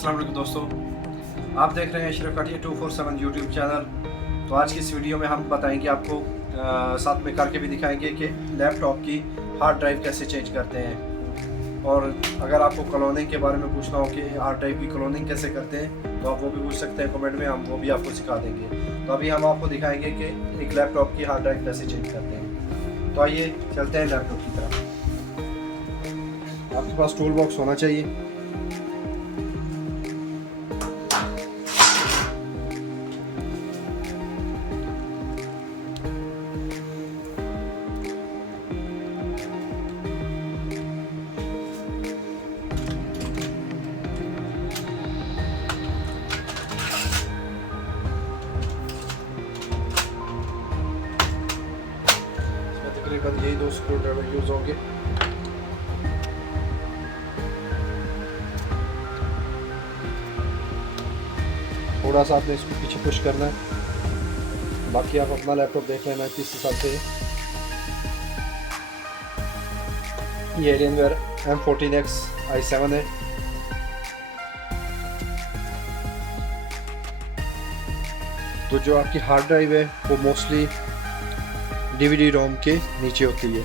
अस्सलाम वालेकुम दोस्तों, आप देख रहे हैं अशरफ काटिया 247 यूट्यूब चैनल। तो आज की इस वीडियो में हम बताएंगे आपको साथ में करके भी दिखाएंगे कि लैपटॉप की हार्ड ड्राइव कैसे चेंज करते हैं। और अगर आपको क्लोनिंग के बारे में पूछना हो कि हार्ड ड्राइव की क्लोनिंग कैसे करते हैं तो आप वो भी पूछ सकते हैं कमेंट में, हम वो भी आपको सिखा देंगे। तो अभी हम आपको दिखाएंगे कि एक लैपटॉप की हार्ड ड्राइव कैसे चेंज करते हैं। तो आइए चलते हैं लैपटॉप की तरफ। आपके पास टूल बॉक्स होना चाहिए। तकरीबन यही 2 स्क्रू ड्राइवर यूज होंगे। थोड़ा सा आपने इसको पीछे पुश करना है, बाकी आप अपना लैपटॉप देख लेना किस हिसाब से। ये एलियनवेयर M14X i7 है। तो जो आपकी हार्ड ड्राइव है वो मोस्टली DVD रोम के नीचे होती है।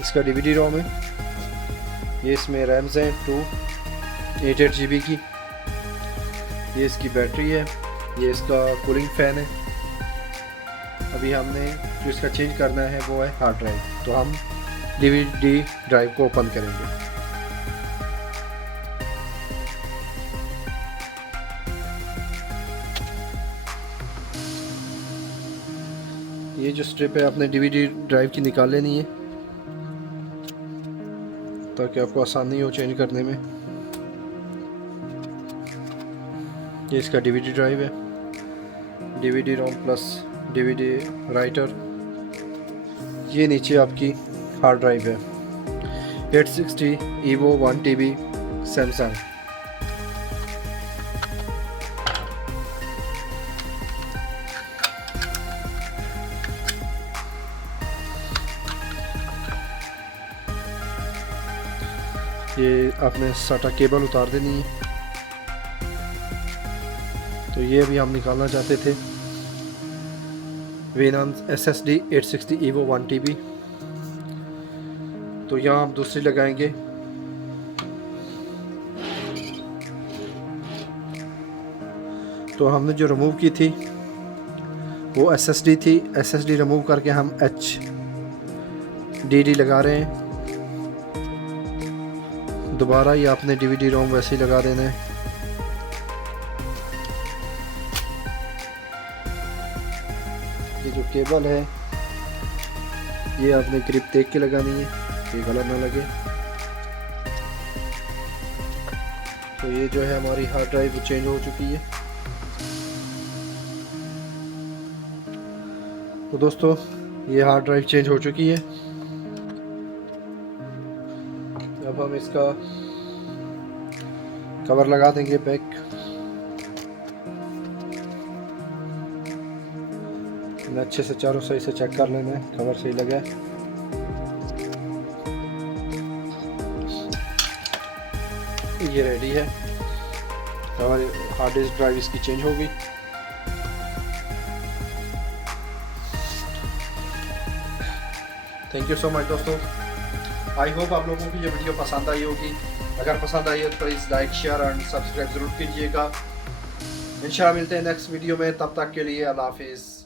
इसका DVD रोम है, ये इसमें रैम्स हैं 2 8 GB की। ये इसकी बैटरी है, ये इसका कूलिंग फैन है। अभी हमने जो इसका चेंज करना है वो है हार्ड ड्राइव। तो हम DVD ड्राइव को ओपन करेंगे। ये जो स्ट्रिप है आपने DVD ड्राइव की निकाल लेनी है ताकि आपको आसानी हो चेंज करने में। ये इसका DVD ड्राइव है, DVD रोम प्लस DVD राइटर। ये नीचे आपकी हार्ड ड्राइव है 860 EVO 1 TB सैमसंग। ये आपने साटा केबल उतार देनी है। तो ये भी हम निकालना चाहते थे Venom SSD 860 EVO 1 TB। तो यहाँ हम दूसरी लगाएंगे। तो हमने जो रिमूव की थी वो SSD थी। SSD रिमूव करके हम HDD लगा रहे हैं। दोबारा ये आपने DVD रोम वैसे ही लगा देना है। ये जो केबल है ये आपने ग्रिप देख के लगानी है, ये गलत ना लगे। तो ये जो है हमारी हार्ड ड्राइव चेंज हो चुकी है। तो दोस्तों ये हार्ड ड्राइव चेंज हो चुकी है। अब हम इसका कवर लगा देंगे बैक। अच्छे से चारों सही से चेक कर लेना है कवर सही लगा है। ये रेडी है, हमारी हार्ड डिस्क ड्राइव इसकी चेंज हो गई। थैंक यू सो मच दोस्तों। आई होप आप लोगों को ये वीडियो पसंद आई होगी। अगर पसंद आई है तो please like share and subscribe ज़रूर कीजिएगा। इंशाल्लाह मिलते हैं नेक्स्ट वीडियो में, तब तक के लिए अल्लाह हाफिज़।